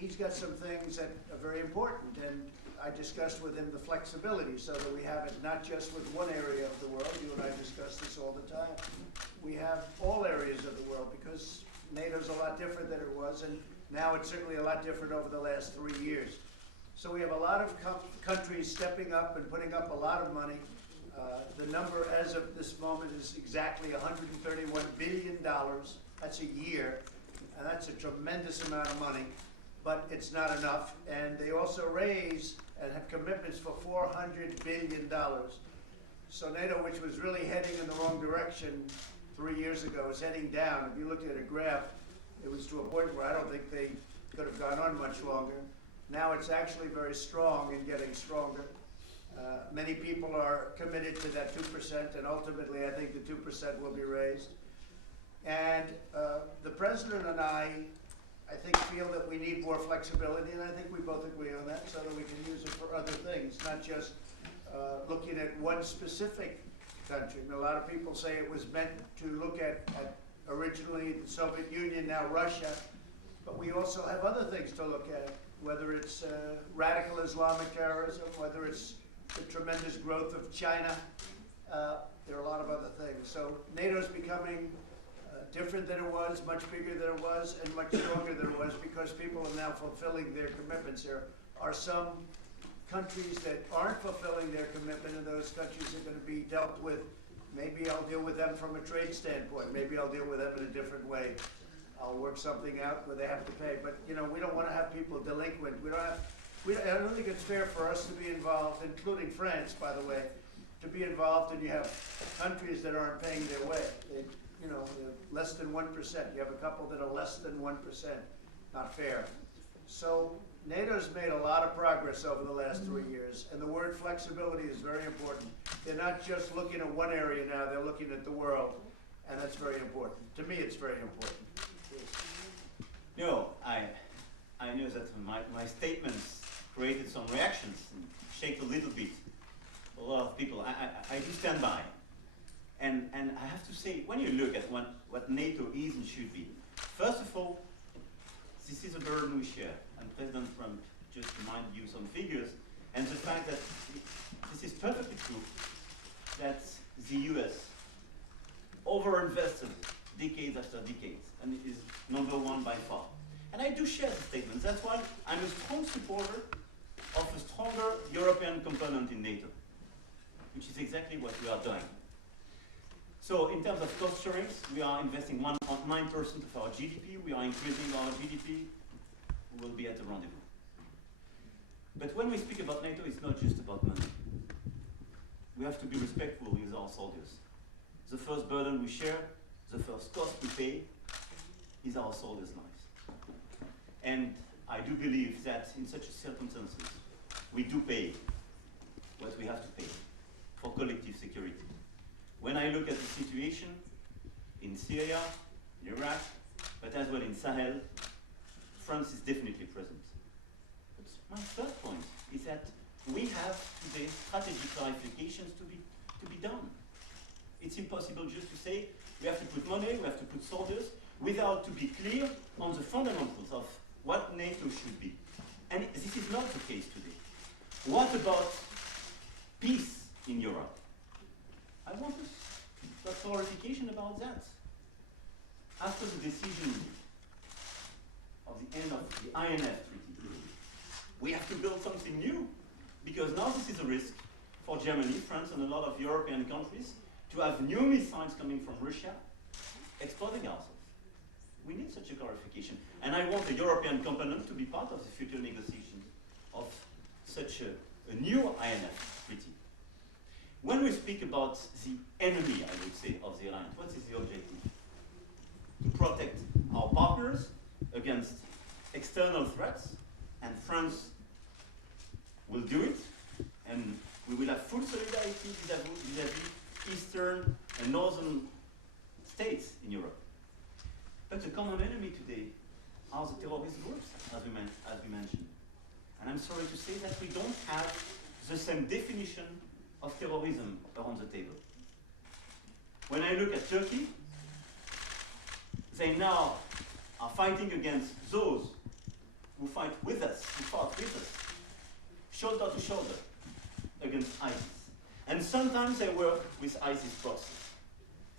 he's got some things that are very important, and I discussed with him the flexibility so that we have it not just with one area of the world. You and I discuss this all the time. We have all areas of the world because NATO's a lot different than it was, and now it's certainly a lot different over the last 3 years. So we have a lot of countries stepping up and putting up a lot of money. The number as of this moment is exactly $131 billion. That's a year, and that's a tremendous amount of money, but it's not enough. And they also raise and have commitments for $400 billion. So NATO, which was really heading in the wrong direction 3 years ago, is heading down. If you look at a graph, it was to a point where I don't think they could have gone on much longer. Now it's actually very strong and getting stronger. Many people are committed to that 2%, and ultimately I think the 2% will be raised. And the President and I think, feel that we need more flexibility, and I think we both agree on that, so that we can use it for other things, not just looking at one specific country. And a lot of people say it was meant to look at originally the Soviet Union, now Russia, but we also have other things to look at, whether it's radical Islamic terrorism, whether it's the tremendous growth of China. There are a lot of other things. So NATO's becoming different than it was, much bigger than it was, and much stronger than it was because people are now fulfilling their commitments. There are some countries that aren't fulfilling their commitment, and those countries are going to be dealt with. Maybe I'll deal with them from a trade standpoint. Maybe I'll deal with them in a different way. I'll work something out where they have to pay. But you know, we don't want to have people delinquent. I don't think it's fair for us to be involved, including France, by the way, to be involved, and you have countries that aren't paying their way. They're less than 1%. You have a couple that are less than 1%. Not fair. So NATO's made a lot of progress over the last 3 years, and the word flexibility is very important. They're not just looking at one area now, they're looking at the world, and that's very important. To me, it's very important. No, I know that my statements created some reactions and shake a little bit. A lot of people, I do stand by. And I have to say, when you look at what NATO is and should be, first of all, this is a burden we share. And President Trump just reminded you some figures, and the fact that this is perfectly true, that the US overinvested decades after decades, and it is #1 by far. And I do share the statement. That's why I'm a strong supporter of a stronger European component in NATO, which is exactly what we are doing. So in terms of cost sharing, we are investing 1.9% of our GDP. We are increasing our GDP. We will be at the rendezvous. But when we speak about NATO, it's not just about money. We have to be respectful with our soldiers. The first burden we share, the first cost we pay, is our soldiers' lives. And I do believe that in such circumstances, we do pay what we have to pay for collective security. When I look at the situation in Syria, in Iraq, but as well in Sahel, France is definitely present. But my third point is that we have today strategic clarifications to be done. It's impossible just to say we have to put money, we have to put soldiers, without to be clear on the fundamentals of what NATO should be. And this is not the case today. What about peace in Europe? I want a clarification about that. After the decision of the end of the INF Treaty, we have to build something new, because now this is a risk for Germany, France, and a lot of European countries to have new missiles coming from Russia, exploding ourselves. We need such a clarification. And I want the European component to be part of the future negotiations of such a new INF Treaty. When we speak about the enemy, I would say, of the alliance, what is the objective? To protect our partners against external threats, and France will do it, and we will have full solidarity vis-à-vis Eastern and Northern states in Europe. But the common enemy today are the terrorist groups, as we mentioned. And I'm sorry to say that we don't have the same definition of terrorism around the table. When I look at Turkey, they now are fighting against those who fight with us, who fought with us, shoulder to shoulder against ISIS. And sometimes they work with ISIS proxies.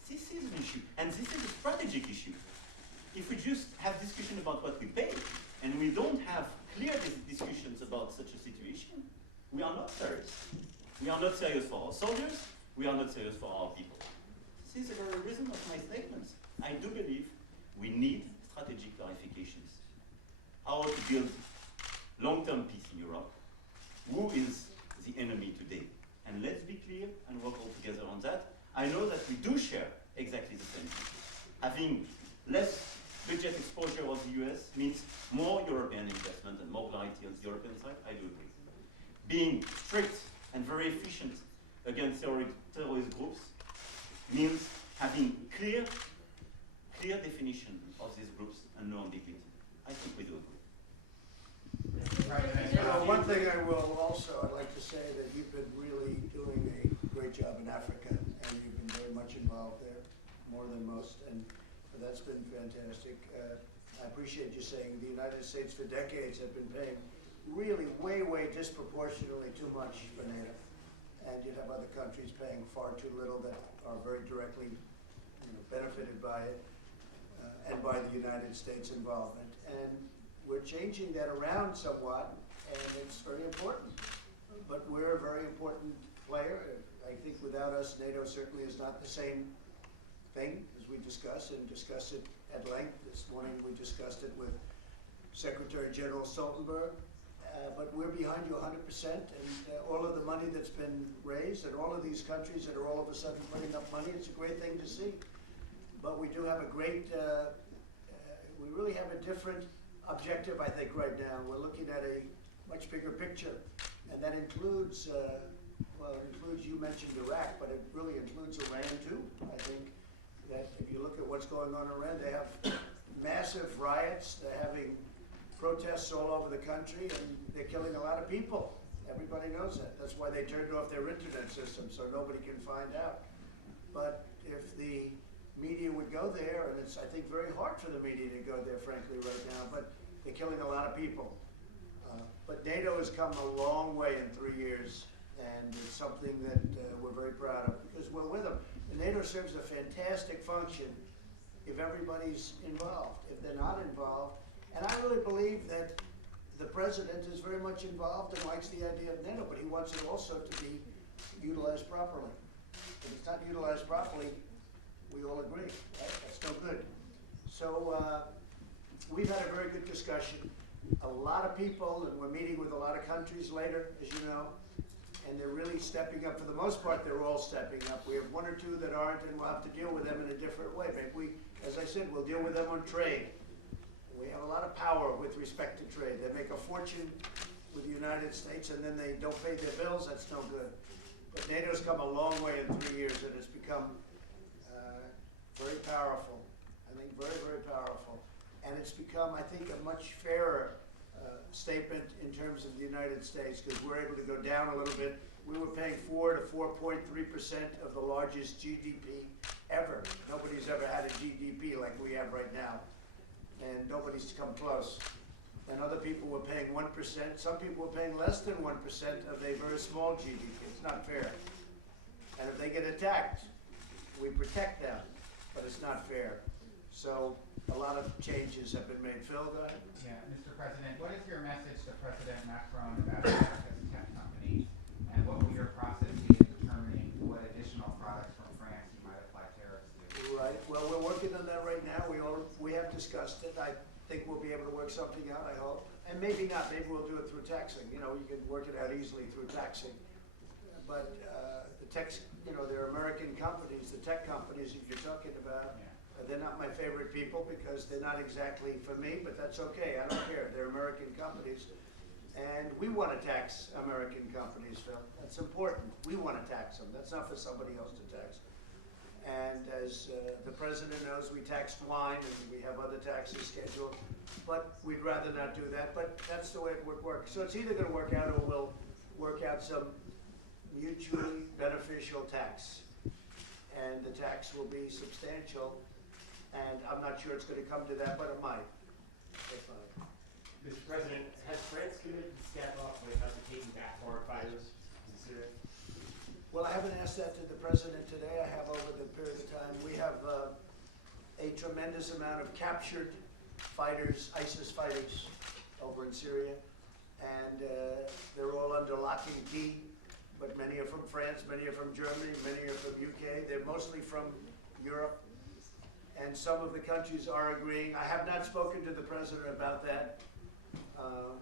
This is an issue, and this is a strategic issue. If we just have discussion about what we pay, and we don't have clear discussions about such a situation, we are not serious. We are not serious for our soldiers, we are not serious for our people. This is the very reason of my statements. I do believe we need strategic clarifications. How to build long-term peace in Europe, who is the enemy today? And let's be clear and work all together on that. I know that we do share exactly the same thing. Having less budget exposure of the US means more European investment and more clarity on the European side. I do agree. Being strict and very efficient against terrorist groups means having clear definition of these groups and no ambiguity. I think we do agree. One thing I'd like to say that you've been really doing a great job in Africa, and you've been very much involved there, more than most, and that's been fantastic. I appreciate you saying the United States for decades have been paying really way disproportionately too much for NATO, and you'd have other countries paying far too little that are very directly benefited by it, and by the United States involvement. And we're changing that around somewhat, and it's very important. But we're a very important player. I think without us, NATO certainly is not the same thing as we discuss it at length. This morning we discussed it with Secretary General Stoltenberg. But we're behind you 100%, and all of the money that's been raised, and all of these countries that are all of a sudden putting up money, it's a great thing to see. But we do have a great, we really have a different objective, I think, right now. We're looking at a much bigger picture, and that includes, you mentioned Iraq, but it really includes Iran too. I think that if you look at what's going on in Iran, they have massive riots, they're having protests all over the country, and they're killing a lot of people. Everybody knows that. That's why they turned off their internet system, so nobody can find out. But if the media would go there, and it's, I think, very hard for the media to go there, frankly, right now, but they're killing a lot of people. But NATO has come a long way in 3 years, and it's something that we're very proud of, because we're with them. And NATO serves a fantastic function if everybody's involved. If they're not involved, and I really believe that the president is very much involved and likes the idea of NATO, but he wants it also to be utilized properly. If it's not utilized properly, we all agree, right? That's no good. So we've had a very good discussion. A lot of people, and we're meeting with a lot of countries later, as you know, and they're really stepping up. For the most part, they're all stepping up. We have one or two that aren't, and we'll have to deal with them in a different way. Maybe we, as I said, we'll deal with them on trade. We have a lot of power with respect to trade. They make a fortune with the United States, and then they don't pay their bills. That's no good. But NATO's come a long way in 3 years, and it's become very powerful. I think very powerful. And it's become, I think, a much fairer statement in terms of the United States, because we're able to go down a little bit. We were paying 4 to 4.3% of the largest GDP ever. Nobody's ever had a GDP like we have right now, and nobody's come close. And other people were paying 1%. Some people were paying less than 1% of a very small GDP. It's not fair. And if they get attacked, we protect them, but it's not fair. So a lot of changes have been made. Phil, go ahead. Yeah, Mr. President, what is your message to President Macron about America's tech companies, and what will your process be in determining what additional products from France you might apply tariffs to? Right. Well, we're working on that right now. We have discussed it. I think we'll be able to work something out, I hope. And maybe not. Maybe we'll do it through taxing. You know, you can work it out easily through taxing. But the tech, you know, they're American companies, the tech companies that you're talking about. Yeah. They're not my favorite people because they're not exactly for me, but that's okay. I don't care. They're American companies. And we want to tax American companies, Phil. That's important. We want to tax them. That's not for somebody else to tax. And as the president knows, we tax wine and we have other taxes scheduled. But we'd rather not do that. But that's the way it would work. So it's either going to work out or we'll work out some mutually beneficial tax. And the tax will be substantial. And I'm not sure it's going to come to that, but it might. Mr. President, has France committed to step up when it comes to taking back foreign fighters in Syria? Well, I haven't asked that to the president today. I have over the period of time. We have a tremendous amount of captured fighters, ISIS fighters, over in Syria, and they're all under lock and key. But many are from France, many are from Germany, many are from UK. They're mostly from Europe, and some of the countries are agreeing. I have not spoken to the president about that.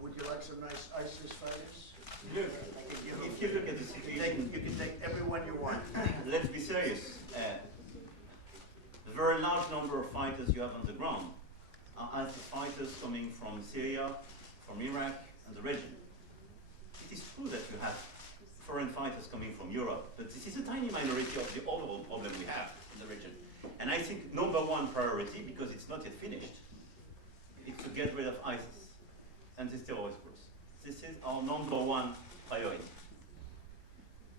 Would you like some nice ISIS fighters? Look, I can give if them. you look at the situation, You can take everyone you want. let's be serious. The very large number of fighters you have on the ground are ISIS fighters coming from Syria, from Iraq, and the region. It is true that you have foreign fighters coming from Europe, but this is a tiny minority of the overall problem we have in the region. And I think number one priority, because it's not yet finished, is to get rid of ISIS and these terrorist groups. This is our number one priority.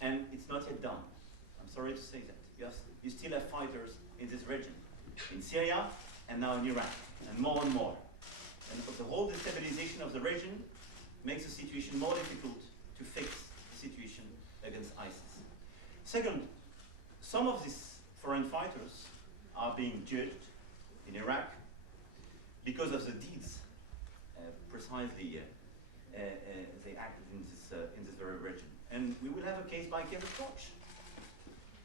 And it's not yet done. I'm sorry to say that. You still have fighters in this region, in Syria and now in Iraq, and more. And the whole destabilization of the region makes the situation more difficult to fix the situation against ISIS. Second, some of these foreign fighters are being judged in Iraq because of the deeds precisely they acted in this very region. And we will have a case-by-case approach.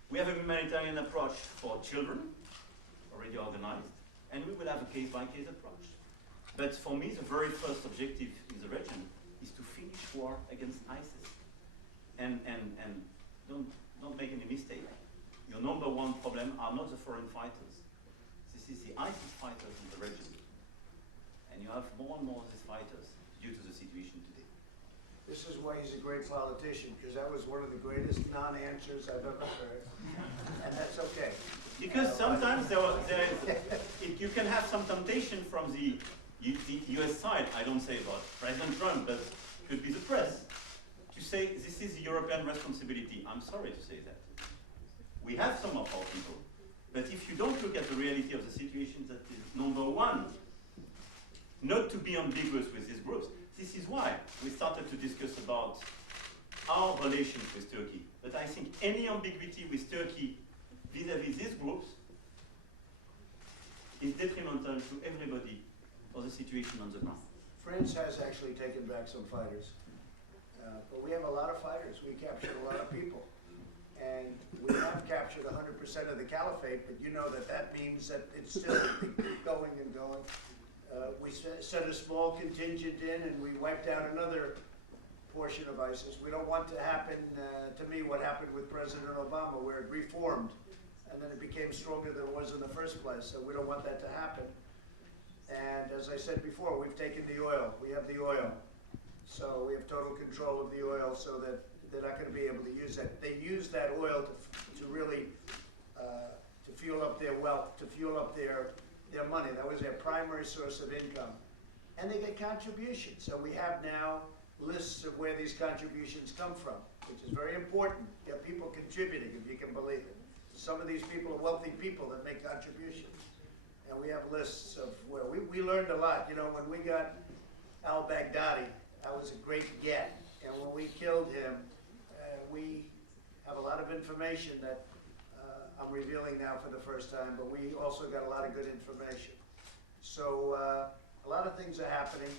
We have a humanitarian approach for children, already organized, and we will have a case-by-case approach. But for me, the very first objective in the region is to finish war against ISIS. And don't make any mistake. Your number one problem are not the foreign fighters. This is the ISIS fighters in the region. And you have more and more of these fighters due to the situation today. This is why he's a great politician, because that was one of the greatest non-answers I've ever heard. And that's okay. Because sometimes you can have some temptation from the US side, I don't say about President Trump, but could be the press, to say this is a European responsibility. I'm sorry to say that. We have some of our people, but if you don't look at the reality of the situation, that is number one, not to be ambiguous with these groups. This is why we started to discuss about our relations with Turkey. But I think any ambiguity with Turkey vis-à-vis these groups is detrimental to everybody for the situation on the ground. France has actually taken back some fighters. But we have a lot of fighters. We captured a lot of people. And we have captured 100% of the caliphate, but you know that means that it's still going and going. We sent a small contingent in and we wiped out another portion of ISIS. We don't want to happen, to me, what happened with President Obama, where it reformed and then it became stronger than it was in the first place. So we don't want that to happen. And as I said before, we've taken the oil. We have the oil. So we have total control of the oil so that they're not going to be able to use that. They use that oil to really to fuel up their wealth, to fuel up their money. That was their primary source of income. And they get contributions. So we have now lists of where these contributions come from, which is very important. You have people contributing, if you can believe it. Some of these people are wealthy people that make contributions. And we have lists of where we learned a lot. You know, when we got al-Baghdadi, that was a great get. And when we killed him, we have a lot of information that I'm revealing now for the first time, but we also got a lot of good information. So a lot of things are happening,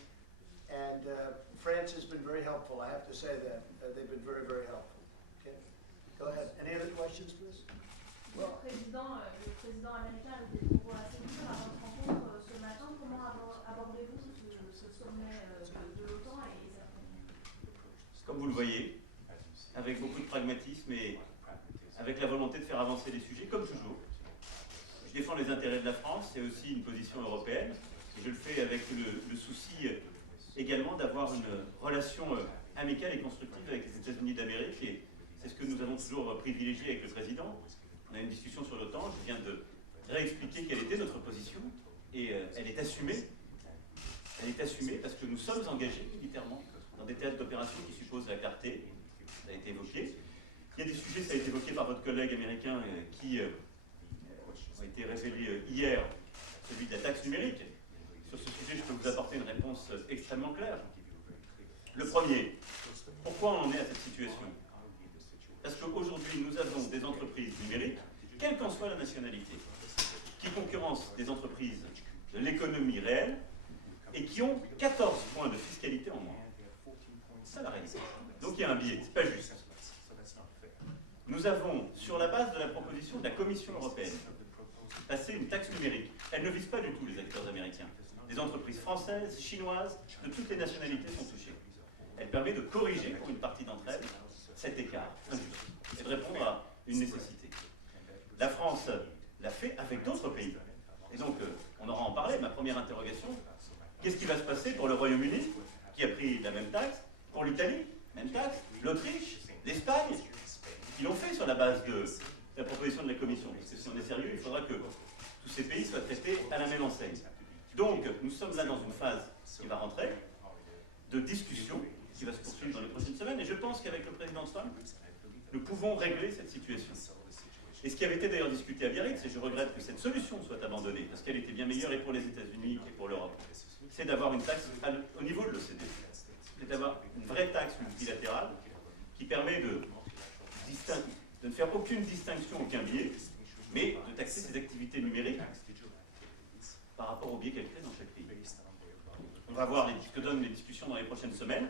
and France has been very helpful. I have to say that. They've been very, very helpful. Okay. Go ahead. Any other questions, please? Le président américain avait des propos assez durs à votre rencontre ce matin. Comment abordez-vous ce sommet de l'OTAN et sa Comme vous le voyez, avec beaucoup de pragmatisme et avec la volonté de faire avancer les sujets, comme toujours. Je défends les intérêts de la France, c'est aussi une position européenne, et je le fais avec le souci également d'avoir une relation amicale et constructive avec les États-Unis d'Amérique, et c'est ce que nous avons toujours privilégié avec le président. On a une discussion sur l'OTAN, je viens de réexpliquer quelle était notre position, et elle est assumée. Elle est assumée parce que nous sommes engagés militairement dans des théâtres d'opération qui supposent la clarté, ça a été évoqué. Il y a des sujets, ça a été évoqué par votre collègue américain, qui ont été révélés hier, celui de la taxe numérique. Sur Sur ce sujet, je peux vous apporter une réponse extrêmement claire. Le premier, pourquoi on en est à cette situation? Parce qu'aujourd'hui, nous avons des entreprises numériques, quelle qu'en soit la nationalité, qui concurrencent des entreprises de l'économie réelle et qui ont 14 points de fiscalité en moins. C'est ça la réalité. Donc il y a un biais, c'est pas juste. Nous avons, sur la base de la proposition de la Commission européenne, passé une taxe numérique. Elle ne vise pas du tout les acteurs américains. Des entreprises françaises, chinoises, de toutes les nationalités sont touchées. Elle permet de corriger, pour une partie d'entre elles, cet écart injuste et de répondre à une nécessité. La France l'a fait avec d'autres pays. Et donc, on aura en parlé, ma première interrogation, qu'est-ce qui va se passer pour le Royaume-Uni, qui a pris la même taxe, pour l'Italie, même taxe, l'Autriche, l'Espagne, qui l'ont fait sur la base de la proposition de la Commission. Parce que si on est sérieux, il faudra que tous ces pays soient traités à la même enseigne. Donc, nous sommes là dans une phase qui va rentrer, de discussion, qui va se poursuivre dans les prochaines semaines, et je pense qu'avec le président Trump, nous pouvons régler cette situation. Et ce qui avait été d'ailleurs discuté à Biarritz, et je regrette que cette solution soit abandonnée, parce qu'elle était bien meilleure et pour les États-Unis et pour l'Europe, c'est d'avoir une taxe au niveau de l'OCDE. C'est d'avoir une vraie taxe multilatérale qui permet de ne faire aucune distinction, aucun biais, mais de taxer ces activités numériques par rapport aux biais qu'elles créent dans chaque pays. On va voir ce que donnent les discussions dans les prochaines semaines,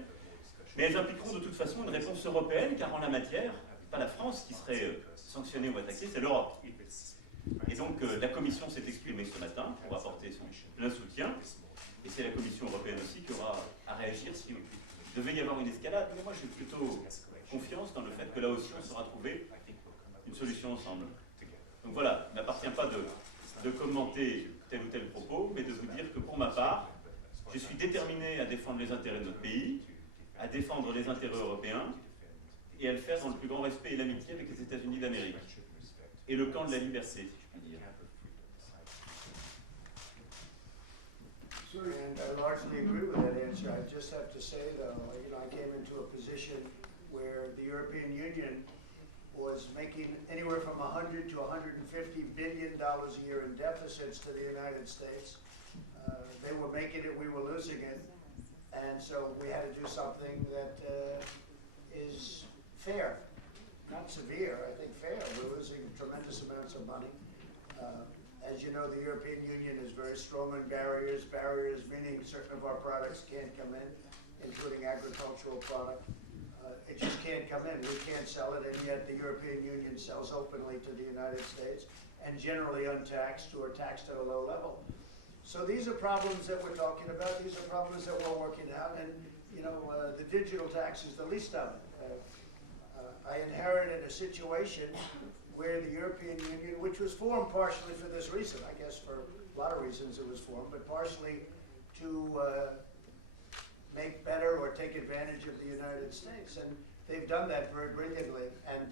mais elles impliqueront de toute façon une réponse européenne, car en la matière, pas la France qui serait sanctionnée ou attaquée, c'est l'Europe. Et donc la Commission s'est exprimée ce matin pour apporter son plein soutien, et c'est la Commission européenne aussi qui aura à réagir si il devait y avoir une escalade. Mais moi j'ai plutôt confiance dans le fait que là aussi on saura trouver une solution ensemble. Donc voilà, il ne m'appartient pas de commenter tel ou tel propos, mais de vous dire que pour ma part, je suis déterminé à défendre les intérêts de notre pays, à défendre les intérêts européens, et à le faire dans le plus grand respect et l'amitié avec les États-Unis d'Amérique. Et le camp de la liberté, si je puis dire. And I largely agree with that answer. I just have to say, though, I came into a position where the European Union was making anywhere from 100 to 150 billion dollars a year in deficits to the United States. They were making it, we were losing it, and so we had to do something that is fair, not severe. I think fair. We're losing tremendous amounts of money. As you know, the European Union is very strong on barriers. Barriers meaning certain of our products can't come in, including agricultural product. It just can't come in. We can't sell it, and yet the European Union sells openly to the United States, and generally untaxed or taxed at a low level. So these are problems that we're talking about. These are problems that we're working out, and the digital tax is the least of it. I inherited a situation where the European Union, which was formed partially for this reason, I guess for a lot of reasons it was formed, but partially to make better or take advantage of the United States. And they've done that very brilliantly, and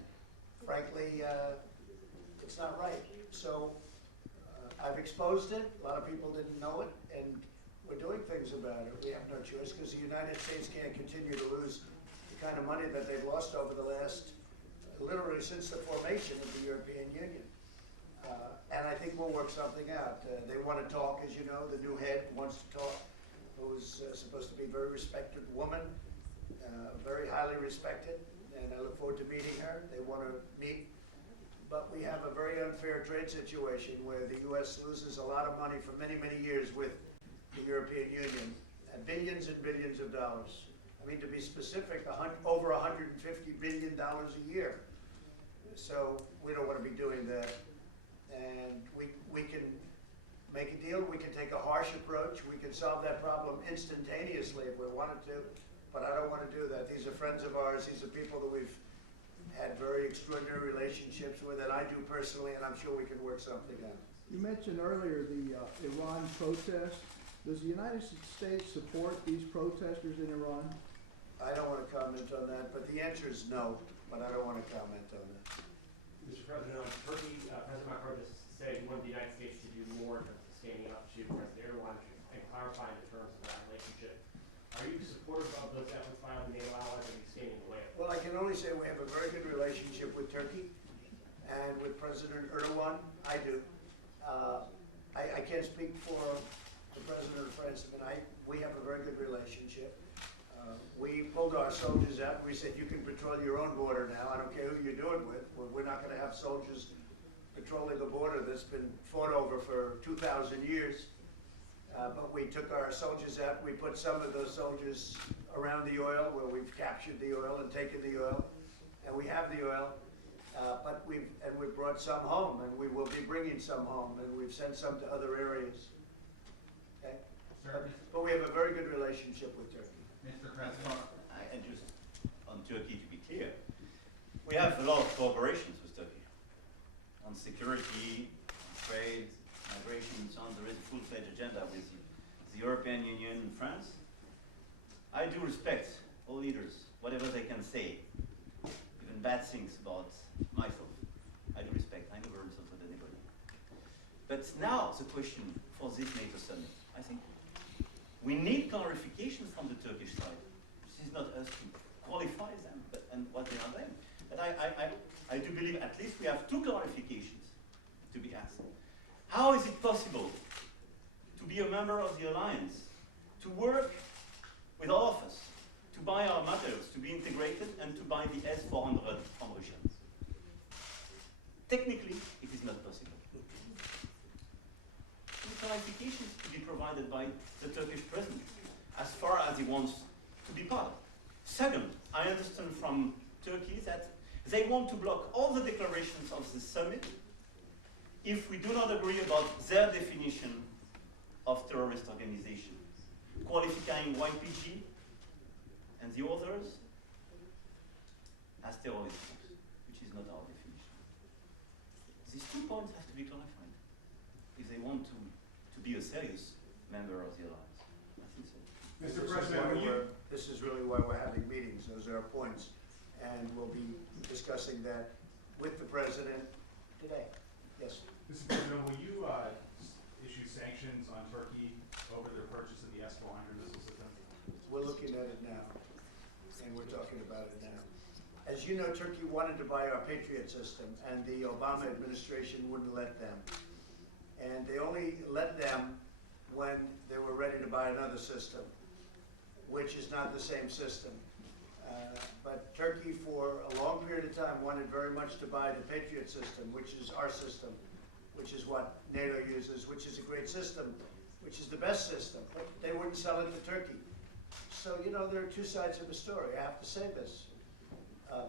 frankly, it's not right. So I've exposed it. A lot of people didn't know it, and we're doing things about it. We have no choice because the United States can't continue to lose the kind of money that they've lost over the last, literally since the formation of the European Union. And I think we'll work something out. They want to talk, as you know, the new head wants to talk, who's supposed to be a very respected woman, very highly respected, and I look forward to meeting her. They want to meet. But we have a very unfair trade situation where the U.S. loses a lot of money for many, many years with the European Union, billions and billions of dollars. I mean, to be specific, over $150 billion a year. So we don't want to be doing that. And we can make a deal. We can take a harsh approach. We can solve that problem instantaneously if we wanted to. But I don't want to do that. These are friends of ours. These are people that we've had very extraordinary relationships with, that I do personally, and I'm sure we can work something out. You mentioned earlier the Iran protests. Does the United States support these protesters in Iran? I don't want to comment on that, but the answer is no, but I don't want to comment on that. Mr. President, on Turkey, President Macron just said he wanted the United States to do more in terms of standing up to President Erdogan and clarifying the terms of that relationship. Are you supportive of those efforts by the NATO allies, or are you standing in the way? Well, I can only say we have a very good relationship with Turkey and with President Erdogan. I do. I can't speak for the president of France and we have a very good relationship. We pulled our soldiers out. We said, you can patrol your own border now. I don't care who you do it with. We're not going to have soldiers patrolling a border that's been fought over for 2,000 years. But we took our soldiers out. We put some of those soldiers around the oil, where we've captured the oil and taken the oil, and we have the oil. But we've brought some home, and we will be bringing some home, and we've sent some to other areas. Okay? Sir, But we have a very good relationship with Turkey. Mr. President, And just on Turkey, to be clear, we have a lot of cooperations with Turkey on security, on trade, migration, and so on. There is a full-fledged agenda with the European Union and France. I do respect all leaders, whatever they can say, even bad things about myself. I do respect. I never insulted anybody. But now the question for this NATO summit, I think we need clarification from the Turkish side. This is not us to qualify them and what they are doing. But I do believe at least we have two clarifications to be asked. How is it possible to be a member of the alliance, to work with all of us, to buy our materials, to be integrated, and to buy the S-400 from Russians? Technically, it is not possible. Clarifications to be provided by the Turkish president as far as he wants to be part. Second, I understand from Turkey that they want to block all the declarations of the summit if we do not agree about their definition of terrorist organization, qualifying YPG and the others as terrorists, which is not our definition. These 2 points have to be clarified if they want to be a serious member of the alliance. I think so. Mr. President, This is really why we're having meetings. Those are our points. And we'll be discussing that with the president today. Yes. Mr. President, will you issue sanctions on Turkey over their purchase of the S-400 missile system? We're looking at it now, and we're talking about it now. As you know, Turkey wanted to buy our Patriot system, and the Obama administration wouldn't let them. And they only let them when they were ready to buy another system, which is not the same system. But Turkey, for a long period of time, wanted very much to buy the Patriot system, which is our system, which is what NATO uses, which is a great system, which is the best system. But they wouldn't sell it to Turkey. So, you know, there are two sides of the story. I have to say this.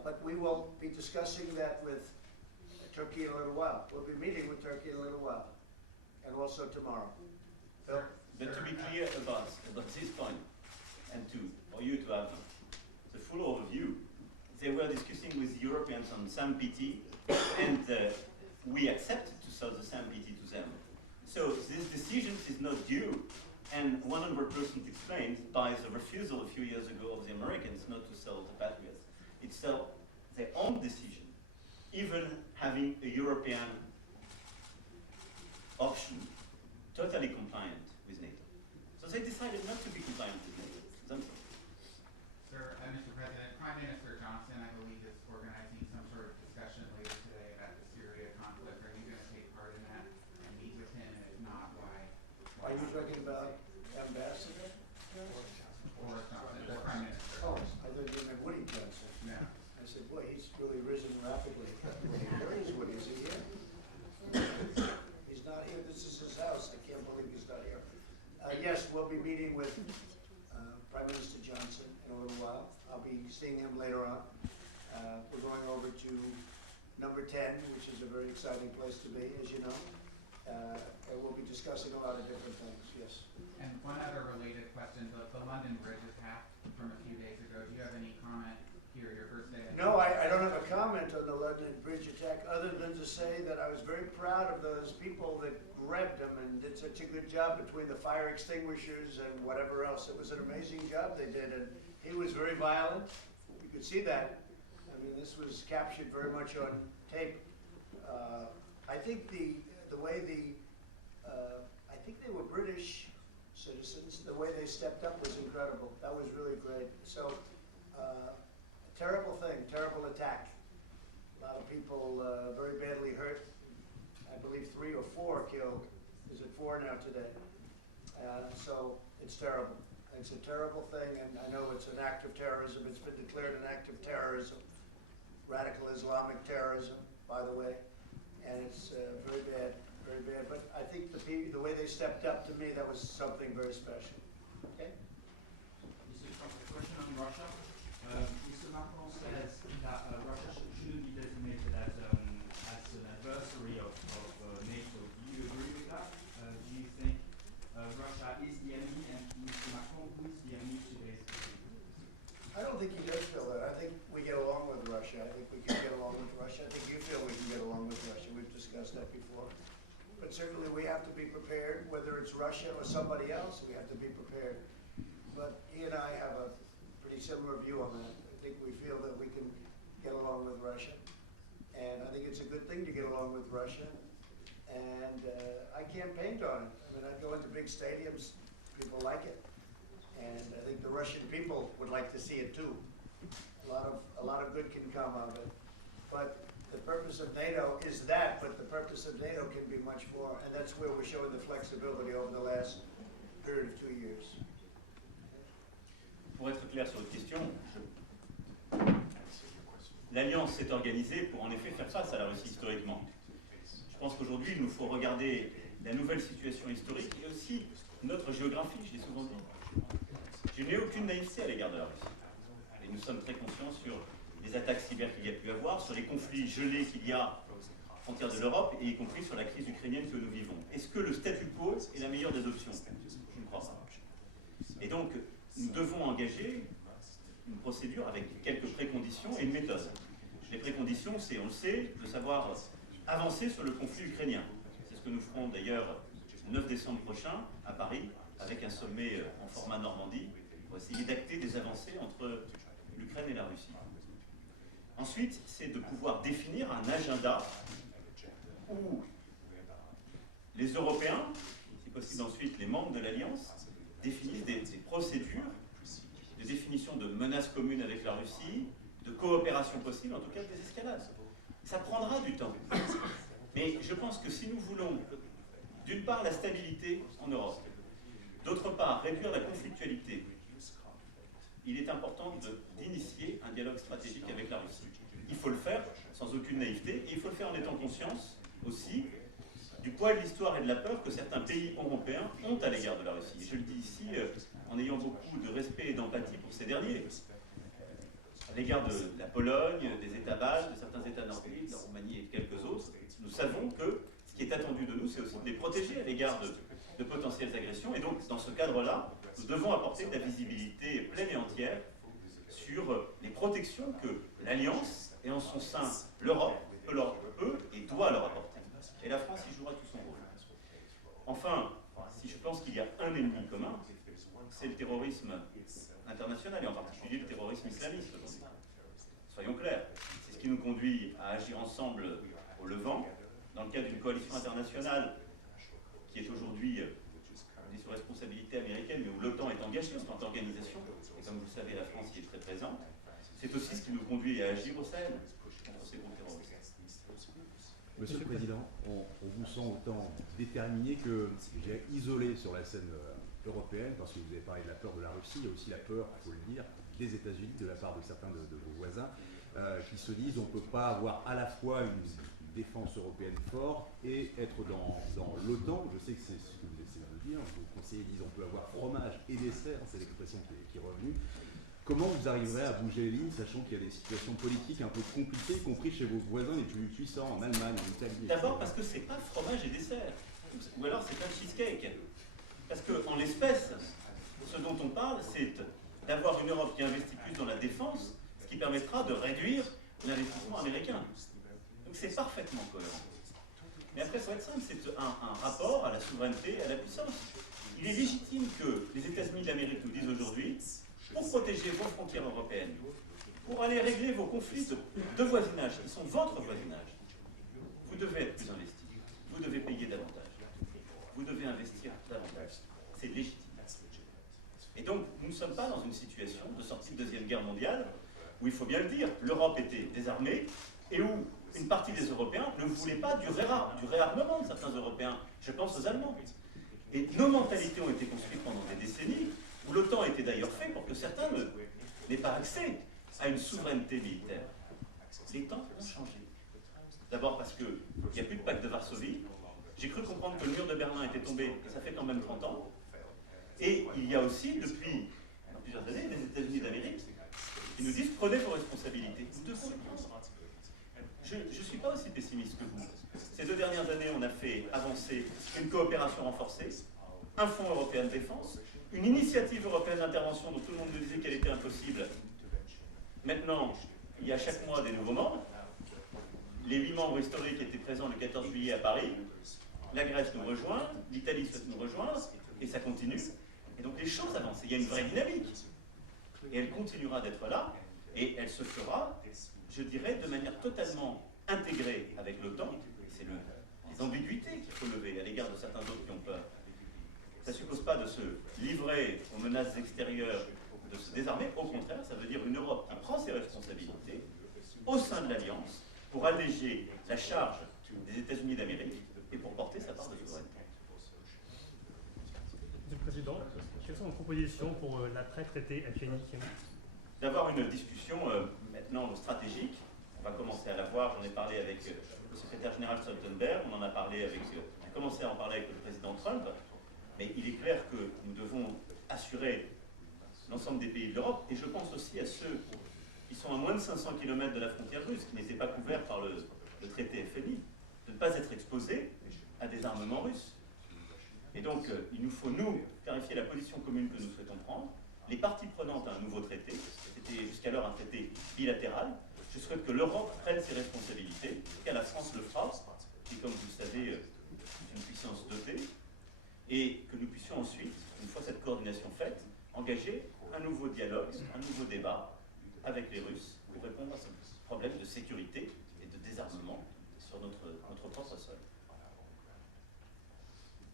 But we will be discussing that with Turkey in a little while. We'll be meeting with Turkey in a little while, and also tomorrow. Bill? But to be clear about this point, and for you to have the full overview, they were discussing with the Europeans on SAMPT, and we accepted to sell the SAMPT to them. So this decision is not due, and 100% explained by the refusal a few years ago of the Americans not to sell the Patriots. It's their own decision, even having a European option totally compliant with NATO. So they decided not to be compliant with NATO themselves. Sir, Mr. President, Prime Minister Johnson, I believe, is organizing some sort of discussion later today about the Syria conflict. Are you going to take part in that and meet with him? And if not, why? Are you talking about Ambassador? Boris Johnson, the Prime Minister. Oh, I thought you meant Woody Johnson. No. I said, boy, he's really risen rapidly. Where is Woody? Is he here? He's not here. This is his house. I can't believe he's not here. Yes, we'll be meeting with Prime Minister Johnson in a little while. I'll be seeing him later on. We're going over to number 10, which is a very exciting place to be, as you know. And we'll be discussing a lot of different things, yes. And one other related question, the London Bridge attack from a few days ago, do you have any comment here, your first day? No, I don't have a comment on the London Bridge attack, other than to say that I was very proud of those people that grabbed them and did such a good job between the fire extinguishers and whatever else. It was an amazing job they did, and he was very violent. You could see that. I mean, this was captured very much on tape. I think the way I think they were British citizens. The way they stepped up was incredible. That was really great. So, a terrible thing, terrible attack. A lot of people very badly hurt. I believe 3 or 4 killed. Is it 4 now today? So it's terrible. It's a terrible thing, and I know it's an act of terrorism. It's been declared an act of terrorism, radical Islamic terrorism, by the way, and it's very bad, very bad. But I think the way they stepped up, to me, that was something very special. Okay? Mr. Trump, a question on Russia. Mr. Macron says that Russia shouldn't be designated as an adversary of NATO. Do you agree with that? Do you think Russia is the enemy, and Mr. Macron, who is the enemy today? I don't think he does feel that. I think we get along with Russia. I think we can get along with Russia. I think you feel we can get along with Russia. We've discussed that before. But certainly we have to be prepared, whether it's Russia or somebody else, we have to be prepared. But he and I have a pretty similar view on that. I think we feel that we can get along with Russia. And I think it's a good thing to get along with Russia. And I campaigned on it. I mean, I go into big stadiums, people like it. And I think the Russian people would like to see it too. A lot of good can come of it. But the purpose of NATO is that, but the purpose of NATO can be much more, and that's where we're showing the flexibility over the last period of 2 years. Pour être clair sur votre question, l'Alliance s'est organisée pour en effet faire face à la Russie historiquement. Je pense qu'aujourd'hui, il nous faut regarder la nouvelle situation historique et aussi notre géographie, je l'ai souvent dit. Je n'ai aucune naïveté à l'égard de la Russie. Et nous sommes très conscients sur les attaques cyber qu'il y a pu avoir, sur les conflits gelés qu'il y a aux frontières de l'Europe, et y compris sur la crise ukrainienne que nous vivons. Est-ce que le statu quo est la meilleure des options? Je ne crois pas. Et donc, nous devons engager une procédure avec quelques préconditions et une méthode. Les préconditions, c'est, on le sait, de savoir avancer sur le conflit ukrainien. C'est ce que nous ferons d'ailleurs le 9 décembre prochain à Paris, avec un sommet en format Normandie, pour essayer d'acter des avancées entre l'Ukraine et la Russie. Ensuite, c'est de pouvoir définir un agenda où les Européens, si possible ensuite les membres de l'Alliance, définissent des procédures de définition de menaces communes avec la Russie, de coopération possible, en tout cas de désescalade. Ça prendra du temps. Mais je pense que si nous voulons, d'une part, la stabilité en Europe, d'autre part, réduire la conflictualité, il est important d'initier un dialogue stratégique avec la Russie. Il faut le faire sans aucune naïveté, et il faut le faire en étant conscience aussi du poids de l'histoire et de la peur que certains pays européens ont à l'égard de la Russie. Et je le dis ici en ayant beaucoup de respect et d'empathie pour ces derniers. À l'égard de la Pologne, des États baltes, de certains États nordiques, de la Roumanie et de quelques autres, nous savons que ce qui est attendu de nous, c'est aussi de les protéger à l'égard de potentielles agressions. Et donc, dans ce cadre-là, nous devons apporter de la visibilité pleine et entière sur les protections que l'Alliance et en son sein l'Europe peut et doit leur apporter. Et la France y jouera tout son rôle. Enfin, si je pense qu'il y a un ennemi commun, c'est le terrorisme international, et en particulier le terrorisme islamiste aujourd'hui. Soyons clairs, c'est ce qui nous conduit à agir ensemble au Levant, dans le cadre d'une coalition internationale qui est aujourd'hui sous responsabilité américaine, mais où l'OTAN est engagée en tant qu'organisation, et comme vous le savez, la France y est très présente. C'est aussi ce qui nous conduit à agir au Sahel contre ces groupes terroristes. Monsieur le Président, on vous sent autant déterminé que isolé sur la scène européenne, parce que vous avez parlé de la peur de la Russie, il y a aussi la peur, il faut le dire, des États-Unis, de la part de certains de vos voisins, qui se disent on ne peut pas avoir à la fois une défense européenne forte et être dans l'OTAN. Je sais que c'est ce que vous essayez de dire, vos conseillers disent on peut avoir fromage et dessert, c'est l'expression qui est revenue. Comment vous arriverez à bouger les lignes, sachant qu'il y a des situations politiques un peu compliquées, y compris chez vos voisins les plus puissants, en Allemagne, en Italie? D'abord parce que c'est pas fromage et dessert, ou alors c'est un cheesecake. Parce qu'en l'espèce, ce dont on parle, c'est d'avoir une Europe qui investit plus dans la défense, ce qui permettra de réduire l'investissement américain. Donc c'est parfaitement cohérent. Mais après, ça va être simple, c'est un rapport à la souveraineté et à la puissance. Il est légitime que les États-Unis d'Amérique nous disent aujourd'hui, pour protéger vos frontières européennes, pour aller régler vos conflits de voisinage, qui sont votre voisinage, vous devez être plus investi, vous devez payer davantage, vous devez investir davantage. C'est légitime. Et donc, nous ne sommes pas dans une situation de sortie de Deuxième Guerre mondiale, où il faut bien le dire, l'Europe était désarmée, et où une partie des Européens ne voulait pas du réarmement de certains Européens. Je pense aux Allemands. Mais nos mentalités ont été construites pendant des décennies, où l'OTAN était d'ailleurs fait pour que certains n'aient pas accès à une souveraineté militaire. Les temps ont changé. D'abord parce qu'il n'y a plus de pacte de Varsovie. J'ai cru comprendre que le mur de Berlin était tombé, ça fait quand même 30 ans. Et il y a aussi, depuis plusieurs années, les États-Unis d'Amérique qui nous disent prenez vos responsabilités. Nous devons le prendre. Je ne suis pas aussi pessimiste que vous. Ces 2 dernières années, on a fait avancer une coopération renforcée, un fonds européen de défense, une initiative européenne d'intervention dont tout le monde nous disait qu'elle était impossible. Maintenant, il y a chaque mois des nouveaux membres. Les 8 membres historiques étaient présents le 14 juillet à Paris. La Grèce nous rejoint, l'Italie souhaite nous rejoindre, et ça continue. Et donc les choses avancent. Il y a une vraie dynamique. Et elle continuera d'être là, et elle se fera, je dirais, de manière totalement intégrée avec l'OTAN. C'est les ambiguïtés qu'il faut lever à l'égard de certains autres qui ont peur. Ça ne suppose pas de se livrer aux menaces extérieures, de se désarmer. Au contraire, ça veut dire une Europe qui prend ses responsabilités au sein de l'Alliance pour alléger la charge des États-Unis d'Amérique et pour porter sa part de souveraineté. Monsieur le Président, quelles sont vos propositions pour l'après-traité FNI? D'avoir une discussion maintenant stratégique. On va commencer à la voir. J'en ai parlé avec le secrétaire général Stoltenberg. On en a parlé avec. J'ai commencé à en parler avec le président Trump. Mais il est clair que nous devons assurer l'ensemble des pays de l'Europe. Et je pense aussi à ceux qui sont à moins de 500 km de la frontière russe, qui n'étaient pas couverts par le traité FNI, de ne pas être exposés à des armements russes. Et donc, il nous faut, nous, clarifier la position commune que nous souhaitons prendre. Les parties prenantes à un nouveau traité, c'était jusqu'alors un traité bilatéral. Je souhaite que l'Europe prenne ses responsabilités, qu'à la France le fera, qui, comme vous le savez, est une puissance dotée, et que nous puissions ensuite, une fois cette coordination faite, engager un nouveau dialogue, un nouveau débat avec les Russes pour répondre à ce problème de sécurité et de désarmement sur notre propre sol.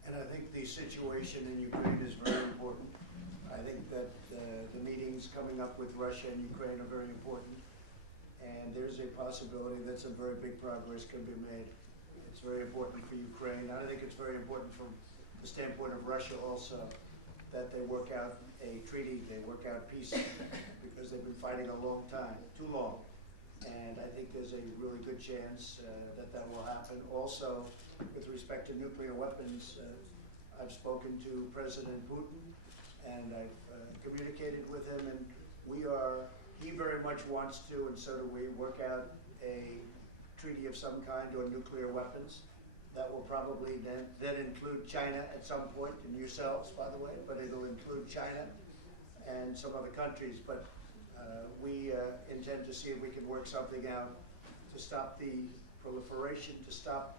And I think the situation in Ukraine is very important. I think that the meetings coming up with Russia and Ukraine are very important. And there's a possibility that some very big progress can be made. It's very important for Ukraine. I think it's very important from the standpoint of Russia also that they work out a treaty, they work out peace, because they've been fighting a long time, too long. And I think there's a really good chance that will happen. Also, with respect to nuclear weapons, I've spoken to President Putin, and I've communicated with him, and he very much wants to, and so do we, work out a treaty of some kind on nuclear weapons. That will probably then include China at some point, and yourselves, by the way, but it'll include China and some other countries. But we intend to see if we can work something out to stop the proliferation, to stop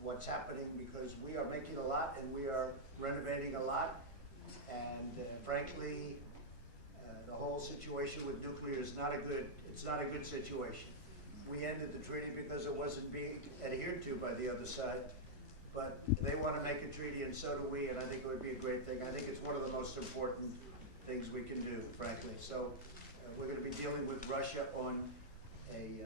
what's happening, because we are making a lot and we are renovating a lot. And frankly, the whole situation with nuclear is it's not a good situation. We ended the treaty because it wasn't being adhered to by the other side. But they want to make a treaty, and so do we, and I think it would be a great thing. I think it's one of the most important things we can do, frankly. So we're going to be dealing with Russia on a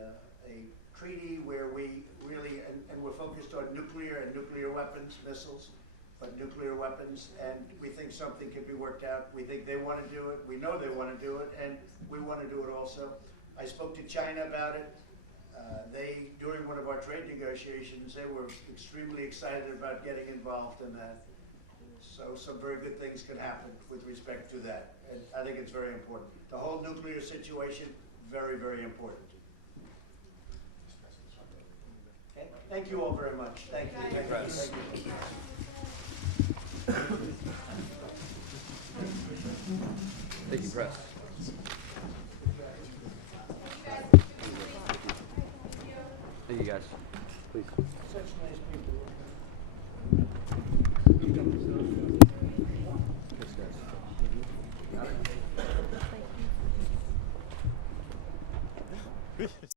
treaty where we really, and we're focused on nuclear and nuclear weapons, missiles, but nuclear weapons, and we think something can be worked out. We think they want to do it. We know they want to do it, and we want to do it also. I spoke to China about it. During one of our trade negotiations, they were extremely excited about getting involved in that. So some very good things can happen with respect to that. And I think it's very important. The whole nuclear situation, very, very important. Okay? Thank you all very much. Thank you. Thank you. Thank you. Thank you, Press. Thank you, guys. Please. Such nice people. Thanks, guys.